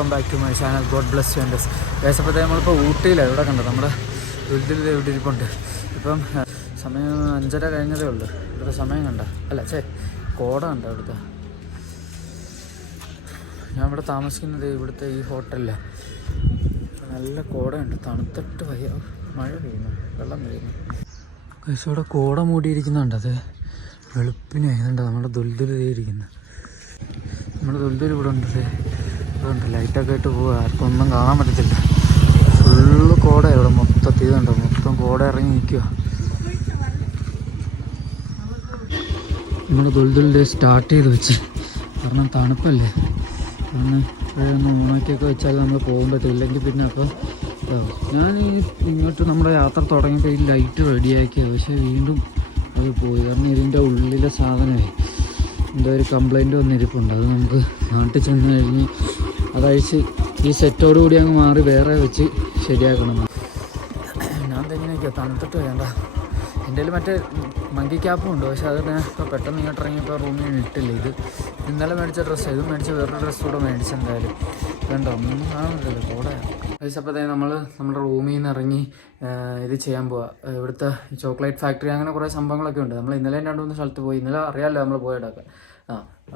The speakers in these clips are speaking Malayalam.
Welcome back to my channel. God bless you and ദേശപ്പത്തെ നമ്മളിപ്പോൾ ഊട്ടിയിലാണ്. ഇവിടെ കണ്ടോ നമ്മുടെ ദുരിതിൽ ഇവിടെ ഇരിപ്പുണ്ട്. ഇപ്പം സമയം 5:30 കഴിഞ്ഞതേ ഉള്ളൂ. ഇവിടുത്തെ സമയം കണ്ട അല്ല കോട കണ്ട ഇവിടുത്തെ. ഞാൻ ഇവിടെ താമസിക്കുന്നത് ഇവിടുത്തെ ഈ ഹോട്ടലിലാണ്. നല്ല കോടയുണ്ട്, തണുത്തിട്ട് മഴ പെയ്യുന്നു, വെള്ളം പെയ്യുന്നു. ഇവിടെ കോട മൂടിയിരിക്കുന്നുണ്ട്. അത് വെളുപ്പിന് ആയതുണ്ട്. നമ്മുടെ ദുൽദുലിരിക്കുന്നു. നമ്മുടെ ദുൽദുൽ ഇവിടെ ഉണ്ട്. ഇവിടെ ലൈറ്റൊക്കെ ഇട്ട് പോവുക, ആർക്കും ഒന്നും കാണാൻ പറ്റത്തില്ല. ഫുള്ള് കോട ഇവിടെ മൊത്തത്തിൽ ഇതുണ്ടോ, മൊത്തം കോട ഇറങ്ങി നിൽക്കുക. നമ്മുടെ ദുൽദുലിൻ്റെ സ്റ്റാർട്ട് ചെയ്ത് വെച്ച്, കാരണം തണുപ്പല്ലേ. കാരണം ഒന്ന് ഓണാക്കിയൊക്കെ വെച്ചാൽ നമ്മൾ പോകാൻ പറ്റില്ല. ഇല്ലെങ്കിൽ പിന്നെ അപ്പോൾ ഞാൻ ഇങ്ങോട്ട് നമ്മുടെ യാത്ര തുടങ്ങിയപ്പോൾ ഈ ലൈറ്റ് റെഡിയാക്കിയത്, പക്ഷേ വീണ്ടും അത് പോയി. കാരണം ഇതിൻ്റെ ഉള്ളിലെ സാധനമേ എന്തോ ഒരു കംപ്ലൈൻറ്റ് വന്നിരിപ്പുണ്ട്. അത് നമുക്ക് നാട്ടിൽ ചെന്ന് കഴിഞ്ഞ് അതഴിച്ച് ഈ സെറ്റോട് കൂടി അങ്ങ് മാറി വേറെ വെച്ച് ശരിയാക്കണം. ഞാൻ തെങ്ങനെയൊക്കെയാണ് തണുത്തിട്ട് വേണ്ട. എൻ്റെ കയ്യിൽ മറ്റേ മങ്കി ക്യാപ്പും ഉണ്ട്, പക്ഷേ അത് ഞാൻ ഇപ്പോൾ പെട്ടെന്ന് ഇങ്ങോട്ട് ഇറങ്ങിയപ്പോൾ റൂമിൽ ഇട്ടില്ല. ഇത് ഇന്നലെ മേടിച്ച ഡ്രസ്സ്, ഇത് മേടിച്ച് വേറൊരു ഡ്രസ്സ് കൂടെ മേടിച്ചെന്തായാലും വേണ്ട, ഒന്നും കാണുന്നില്ലല്ലോ കോടയാണ്. കഴിച്ചപ്പോഴത്തേ നമ്മുടെ റൂമിൽ നിന്ന് ഇറങ്ങി ഇത് ചെയ്യാൻ പോവാ. ഇവിടുത്തെ ചോക്ലേറ്റ് ഫാക്ടറി അങ്ങനെ കുറേ സംഭവങ്ങളൊക്കെ ഉണ്ട്. നമ്മൾ ഇന്നലെ 2-3 സ്ഥലത്ത് പോയി. ഇന്നലെ അറിയാമല്ലോ നമ്മൾ പോയിടൊക്കെ.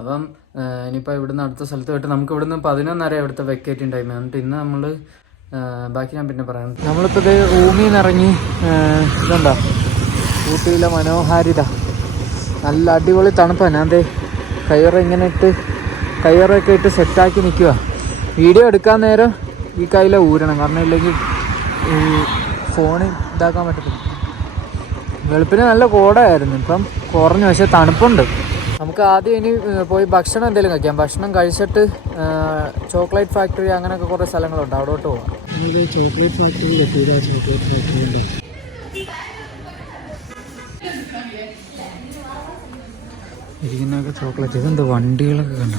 അപ്പം ഇനിയിപ്പോൾ ഇവിടുന്ന് അടുത്ത സ്ഥലത്ത് പോയിട്ട് നമുക്ക് ഇവിടുന്ന് 11:30 ഇവിടുത്തെ വെക്കേറ്റിംഗ് ടൈം. എന്നിട്ട് ഇന്ന് നമ്മൾ ബാക്കി ഞാൻ പിന്നെ പറയാം. നമ്മളിപ്പോൾ ഇത് റൂമിൽ നിന്ന് ഇറങ്ങി. ഇതെന്താ ഊട്ടിയിലെ മനോഹാരിത, നല്ല അടിപൊളി തണുപ്പാണ്. ഞാൻ കയ്യറൊക്കെ ഇട്ട് സെറ്റാക്കി നിൽക്കുക. വീഡിയോ എടുക്കാൻ നേരം ഈ കയ്യിലെ ഊരണം, കാരണം ഇല്ലെങ്കിൽ ഈ ഫോണിൽ ഇതാക്കാൻ പറ്റത്തില്ല. വെളുപ്പിന് നല്ല കോടയായിരുന്നു, ഇപ്പം കുറഞ്ഞു, പക്ഷേ തണുപ്പുണ്ട്. നമുക്ക് ആദ്യം ഇനി പോയി ഭക്ഷണം എന്തെങ്കിലും കഴിക്കാം. ഭക്ഷണം കഴിച്ചിട്ട് ചോക്ലേറ്റ് ഫാക്ടറി അങ്ങനെയൊക്കെ കുറേ സ്ഥലങ്ങളുണ്ട്, അവിടോട്ട് പോകാം. ചോക്ലേറ്റ് ഫാക്ടറിയിൽ എത്തിയില്ല. ചോക്ലേറ്റ് ഫാക്ടറിയുണ്ട് ഇരിക്കുന്നതൊക്കെ ചോക്ലേറ്റ്. ഇതെന്താ വണ്ടികളൊക്കെ കണ്ട.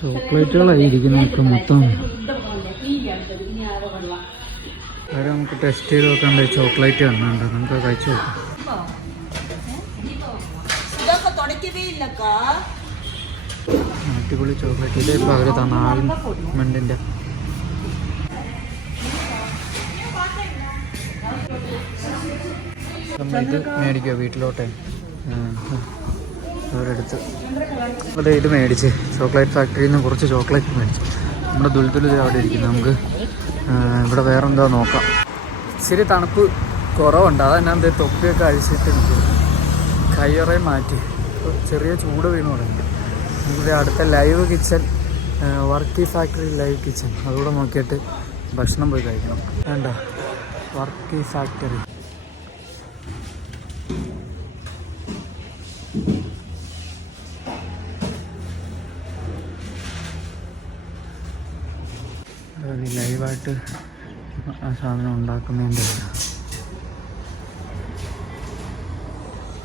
ചോക്ലേറ്റുകളായി ഇരിക്കുന്നതൊക്കെ മൊത്തം. വേറെ നമുക്ക് ടെസ്റ്റ് ചെയ്ത് നോക്കണ്ട ചോക്ലേറ്റ് കാണുന്നുണ്ട്, നമുക്ക് കഴിച്ചു നോക്കാം. അടിപൊളി ചോക്ലേറ്റ്. ഇതിപ്പോൾ അവർ തന്ന ആൽമണ്ടിൻ്റെ. ഇത് മേടിക്കുക വീട്ടിലോട്ടെ അവരെടുത്ത്. അതെ, ഇത് മേടിച്ച് ചോക്ലേറ്റ് ഫാക്ടറിയിൽ നിന്ന് കുറച്ച് ചോക്ലേറ്റ് മേടിച്ച്. നമ്മുടെ ദുൽദുൽ അവിടെ ഇരിക്കുന്നത്. നമുക്ക് ഇവിടെ വേറെ എന്താ നോക്കാം. ഇച്ചിരി തണുപ്പ് കുറവുണ്ട്, അതെന്നാ തൊപ്പിയൊക്കെ അഴിച്ചിട്ട് നിൽക്കും. കയ്യറേ മാറ്റി, ചെറിയ ചൂട് വീണ് തുടങ്ങി. ഇവിടെ അടുത്ത live kitchen, Varkey factory live kitchen, അതുകൂടെ നോക്കിയിട്ട് ഭക്ഷണം പോയി കഴിക്കണം. വേണ്ട, വർക്കി ഫാക്ടറി. ലൈവായിട്ട് ആ സാധനം ഉണ്ടാക്കുന്നതിൻ്റെ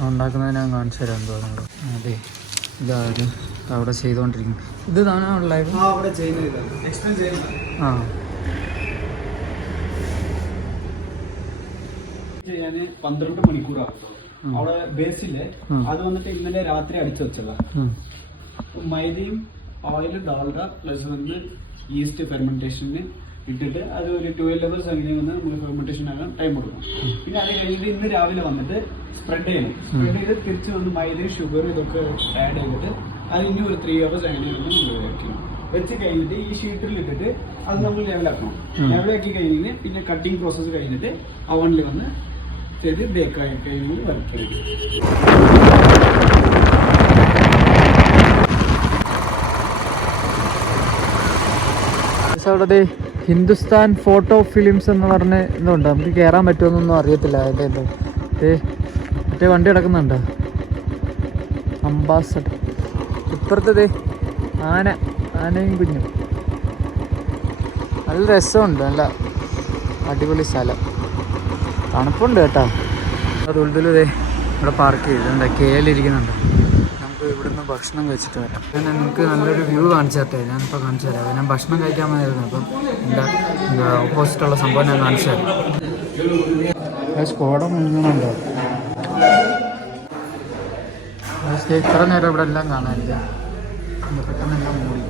ഉണ്ടാക്കുന്നതിന് ഞാൻ കാണിച്ചു തരാൻ തോന്നുന്നു. അതെ, ഇതാരും അവിടെ ചെയ്തുകൊണ്ടിരിക്കുന്നു. ഇത് താനാ ലൈവ് ചെയ്യാൻ 12 മണിക്കൂറാകും. അവിടെ ബേസില്ലേ, അത് വന്നിട്ട് ഇന്നലെ രാത്രി അടിച്ചു വെച്ചല്ല. മൈദയും ഓയിലും ഡാൽഡ പ്ലസ് വന്ന് ഈസ്റ്റ് ഫെർമെന്റേഷന് ഇട്ടിട്ട് അത് ഒരു 12 hours അങ്ങനെ വന്ന് നമ്മൾ ഫെർമെന്റേഷൻ ആകാൻ ടൈം കൊടുക്കും. പിന്നെ അത് കഴിഞ്ഞിട്ട് ഇന്ന് രാവിലെ വന്നിട്ട് സ്പ്രെഡ് ചെയ്യണം. സ്പ്രെഡ് ചെയ്ത് തിരിച്ച് വന്ന് മൈദയും ഷുഗറും ഇതൊക്കെ ആഡ് ചെയ്തിട്ട് അത് ഇനി ഒരു 3 hours അങ്ങനെ വന്ന് നമ്മൾ വെക്കണം. വെച്ച് കഴിഞ്ഞിട്ട് ഈ ഷീറ്റിൽ ഇട്ടിട്ട് അത് നമ്മൾ ലെവലാക്കണം. ലെവലാക്കി കഴിഞ്ഞ് പിന്നെ കട്ടിങ് പ്രോസസ്സ് കഴിഞ്ഞിട്ട് അവണിൽ വന്ന് ചെയ്ത് ബേക്കായി കഴിയുമ്പോൾ വരയ്ക്കരുത്. അവിടെ ഹിന്ദുസ്ഥാൻ ഫോട്ടോ ഫിലിംസ് എന്ന് പറഞ്ഞ ഇതുണ്ട്. നമുക്ക് കയറാൻ പറ്റുമെന്നൊന്നും അറിയത്തില്ല. അതിൻ്റെ എന്തോ മറ്റേ വണ്ടി കിടക്കുന്നുണ്ട്, അംബാസഡർ. ഇപ്പുറത്തത് ആനയും കുഞ്ഞും. നല്ല രസമുണ്ട്, നല്ല അടിപൊളി സ്ഥലം. തണുപ്പുണ്ട് കേട്ടോ. ദുൽദുലേ ഇവിടെ പാർക്ക് ചെയ്തിട്ടുണ്ട്, കേലിരിക്കുന്നുണ്ട്. നമുക്ക് ഇവിടുന്ന് ഭക്ഷണം കഴിച്ചിട്ട് വരാം. ഞാൻ നിങ്ങൾക്ക് നല്ലൊരു വ്യൂ കാണിച്ചു തരട്ടെ. ഞാനിപ്പോൾ കാണിച്ചു തരാം. ഞാൻ ഭക്ഷണം കഴിക്കാൻ വന്നിരുന്നു. അപ്പം എൻ്റെ ഓപ്പോസിറ്റുള്ള സംഭവം ഞാൻ കാണിച്ചു തരാം. സ്കോഡ മുങ്ങുന്നുണ്ടോ? ഇത്ര നേരം ഇവിടെ എല്ലാം കാണാനില്ല, പെട്ടെന്ന് എല്ലാം മൂടി.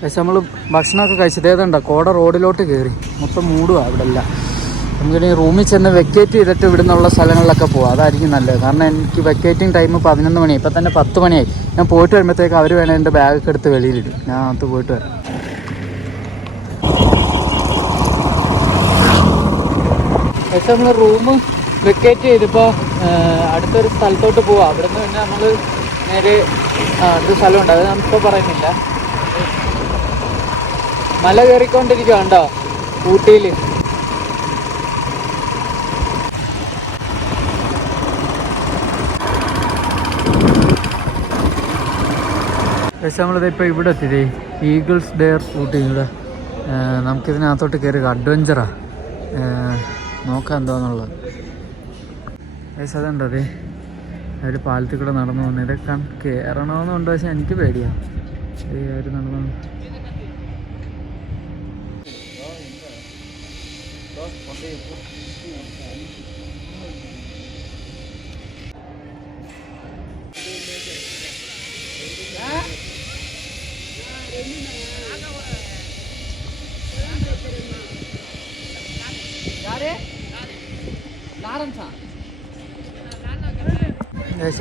പക്ഷെ നമ്മൾ ഭക്ഷണമൊക്കെ കഴിച്ചത് ഏതുണ്ടോ കോട റോഡിലോട്ട് കയറി മൊത്തം മൂടുക ഇവിടെ എല്ലാം. നമുക്കിനി റൂമിൽ ചെന്ന് വെക്കേറ്റ് ചെയ്തിട്ട് ഇവിടെ നിന്നുള്ള സ്ഥലങ്ങളിലൊക്കെ പോകാം, അതായിരിക്കും നല്ലത്. കാരണം എനിക്ക് വെക്കേറ്റിംഗ് ടൈം 11 മണിയായി, ഇപ്പം തന്നെ 10 മണിയായി. ഞാൻ പോയിട്ട് വരുമ്പോഴത്തേക്ക് അവർ വേണേൽ എൻ്റെ ബാഗൊക്കെ എടുത്ത് വെളിയിലിടും, ഞാൻ അകത്ത് പോയിട്ട് വരാം. പക്ഷെ നമ്മൾ റൂം വെക്കേറ്റ് ചെയ്തിപ്പോൾ അടുത്തൊരു സ്ഥലത്തോട്ട് പോവാം. അവിടെ നിന്ന് പിന്നെ നമ്മൾ നേരെ അടുത്ത സ്ഥലമുണ്ട്, അത് നമ്മളിപ്പോൾ പറയുന്നില്ല. മല കയറിക്കൊണ്ടിരിക്കുക കണ്ടോ ഊട്ടിയിൽ. പക്ഷെ നമ്മളിതിപ്പോൾ ഇവിടെ എത്തിയതേ ഈഗിൾസ് ഡെയർ ഊട്ടി. ഇവിടെ നമുക്കിതിനകത്തോട്ട് കയറി അഡ്വഞ്ചറാണ്, നോക്കാം എന്താന്നുള്ളത്. പക്ഷെ അതുണ്ട് അതെ അവർ പാലത്തിൽ കൂടെ നടന്നു പോകുന്നത്. ഇതൊക്കെ കയറണമെന്നുണ്ട്, പക്ഷെ എനിക്ക് പേടിയാണ് അവർ നടന്നു.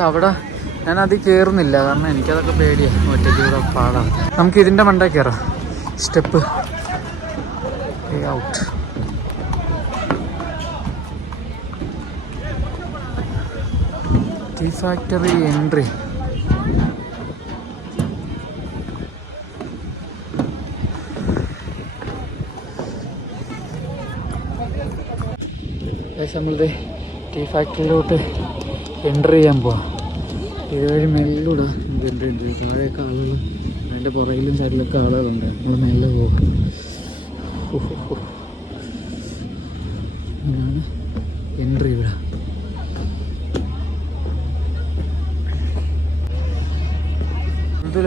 അവിടെ ഞാനത് കയറുന്നില്ല, കാരണം എനിക്കതൊക്കെ പേടിയാണ്, ഒറ്റയ്ക്ക് ഇവിടെ പാടാണ്. നമുക്ക് ഇതിൻ്റെ മണ്ടേ കയറാം, step out. Tea factory entry. നമ്മളിത് ടീ ഫാക്ടറിയിലോട്ട് എൻട്രി ചെയ്യാൻ പോവാം. ഇതുവഴി മെല്ലൂടെ നമുക്ക് എൻട്രി ഉണ്ട്. താഴെയൊക്കെ ആളുകളും അതിൻ്റെ പുറകിലും സൈഡിലൊക്കെ ആളുകളുണ്ട്. നമ്മൾ മെല്ലെ പോവാം. ഇങ്ങനെയാണ് എൻട്രി ഇവിടെ.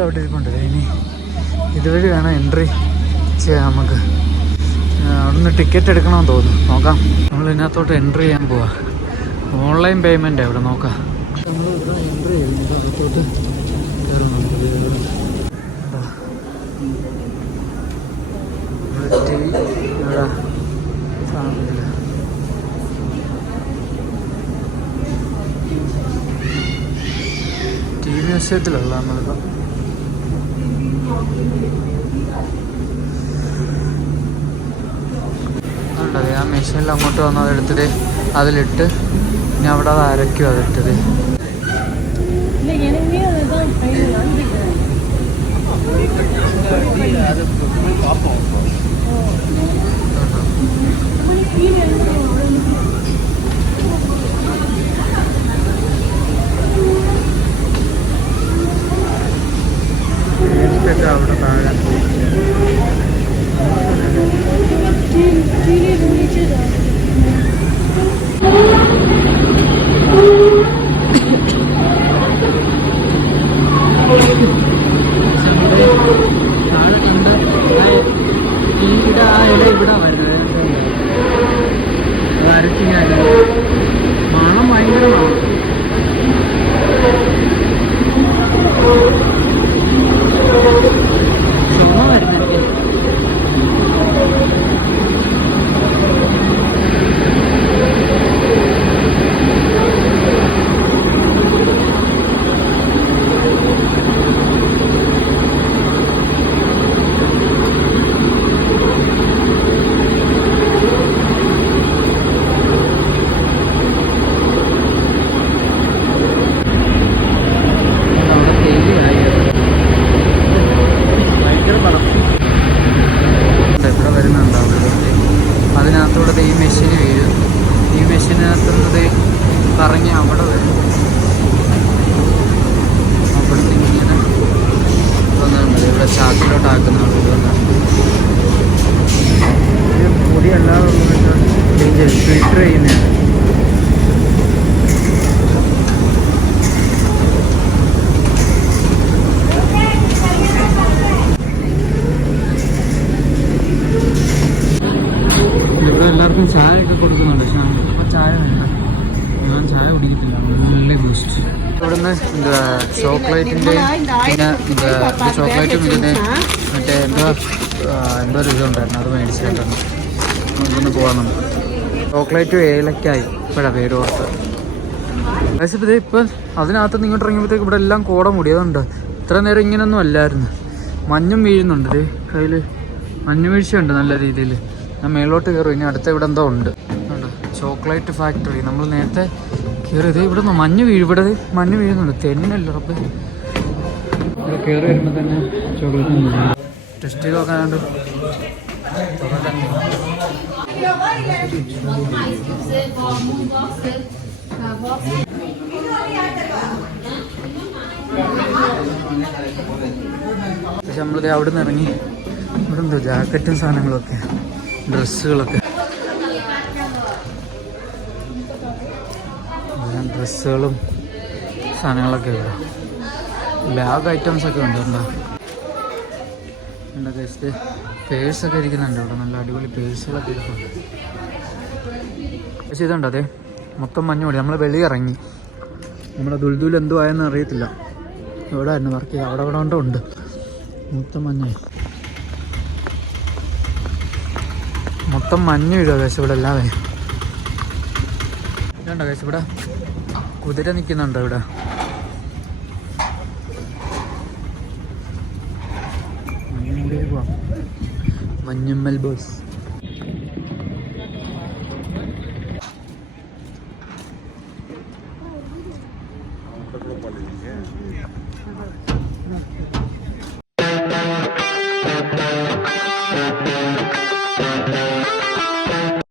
അവിടെ ഇരിപ്പുണ്ട്. ഇനി ഇതുവഴി വേണം എൻട്രി ചെയ്യാൻ നമുക്ക്. അവിടുന്ന് ടിക്കറ്റ് എടുക്കണമെന്ന് തോന്നുന്നു, നോക്കാം. നമ്മൾ ഇതിനകത്തോട്ട് എൻട്രി ചെയ്യാൻ പോവാം. ഓൺലൈൻ പേയ്മെൻറ്റ് ഇവിടെ നോക്കാം. നമ്മൾ ഇവിടെ എൻട്രി ചെയ്യുന്നത് അകത്തോട്ട് കയറണം. ഇവിടെ സാധനത്തില്ല. ടി വി മ്യൂസിയത്തിലുള്ള നമ്മളിപ്പോൾ. ഉണ്ടത് ആ മെഷീനിൽ അങ്ങോട്ട് വന്ന് അതെടുത്തിട്ട് അതിലിട്ട് ഇനി അവിടെ അത് അരയ്ക്കും. അതിട്ടത് അവിടെ താഴെ ഇവിടെ ആ ഇല ഇവിടെ വരുന്നത്. വന്ന് എന്താ ചോക്ലേറ്റിൻ്റെയും പിന്നെ എന്താ ചോക്ലേറ്റും ഇതിന് മറ്റേ എന്തോ ഒരു ഇതുണ്ടായിരുന്നു, അത് മേടിച്ചിട്ടുണ്ടായിരുന്നു. നമുക്കൊന്ന് പോകാൻ നമുക്ക്. ചോക്ലേറ്റും ഏലക്കായി ഇപ്പോഴാണ് പേര് ഓർത്ത്. പക്ഷേ ഇത് ഇപ്പം അതിനകത്ത് ഇങ്ങോട്ട് ഇറങ്ങിയപ്പോഴത്തേക്ക് ഇവിടെ എല്ലാം കോട മൂടിയതുണ്ട്. ഇത്ര നേരം ഇങ്ങനെയൊന്നും അല്ലായിരുന്നു. മഞ്ഞും വീഴുന്നുണ്ട്, ഇത് കയ്യിൽ മഞ്ഞ് വീഴ്ചയുണ്ട് നല്ല രീതിയിൽ. ഞാൻ മേലോട്ട് കയറും. ഇനി അടുത്ത ഇവിടെ എന്തോ ഉണ്ട്. ചോക്ലേറ്റ് ഫാക്ടറി നമ്മൾ നേരത്തെ കയറിയത്. ഇവിടെ നിന്ന് ഇവിടെ മഞ്ഞ് വീഴുന്നുണ്ട്. തെന്നല്ലോ അപ്പം ഇവിടെ കയറി വരുമ്പോൾ തന്നെ ചോക്ലേറ്റ് ടെസ്റ്റ് ചെയ്ത് നോക്കാനുണ്ട്. പക്ഷെ നമ്മളിത് അവിടെ നിന്ന് ഇറങ്ങി. ഇവിടെ എന്തോ ജാക്കറ്റും സാധനങ്ങളൊക്കെ, ഡ്രസ്സുകളൊക്കെ, ഡ്രസ്സുകളും സാധനങ്ങളൊക്കെ ഇവിടെ. ബാഗ് ഐറ്റംസ് ഒക്കെ ഉണ്ട്. എന്താ കഴിച്ചിട്ട് പേഴ്സൊക്കെ ഇരിക്കുന്നുണ്ട് ഇവിടെ. നല്ല അടിപൊളി പേഴ്സുകളൊക്കെ ഇരിക്കുന്നുണ്ട്. പക്ഷേ ഇതുണ്ട്, അതെ മൊത്തം മഞ്ഞ് മതി. നമ്മൾ വെളിയിറങ്ങി. നമ്മുടെ ദുൽദുൽ എന്തോ ആയെന്ന് അറിയത്തില്ല. എവിടെ ആയിരുന്നു വർക്ക് ചെയ്യുക? അവിടെ കൊണ്ടോ ഉണ്ട്. മൊത്തം മഞ്ഞായി. മൊത്തം മഞ്ഞ് വീഴുക കേസ് ഇവിടെ എല്ലാവേ. ഇതുണ്ടോ കേസ് ഇവിടെ കുതിര നിൽക്കുന്നുണ്ടോ ഇവിടെ? മഞ്ഞുമ്മൽ ബോസ്.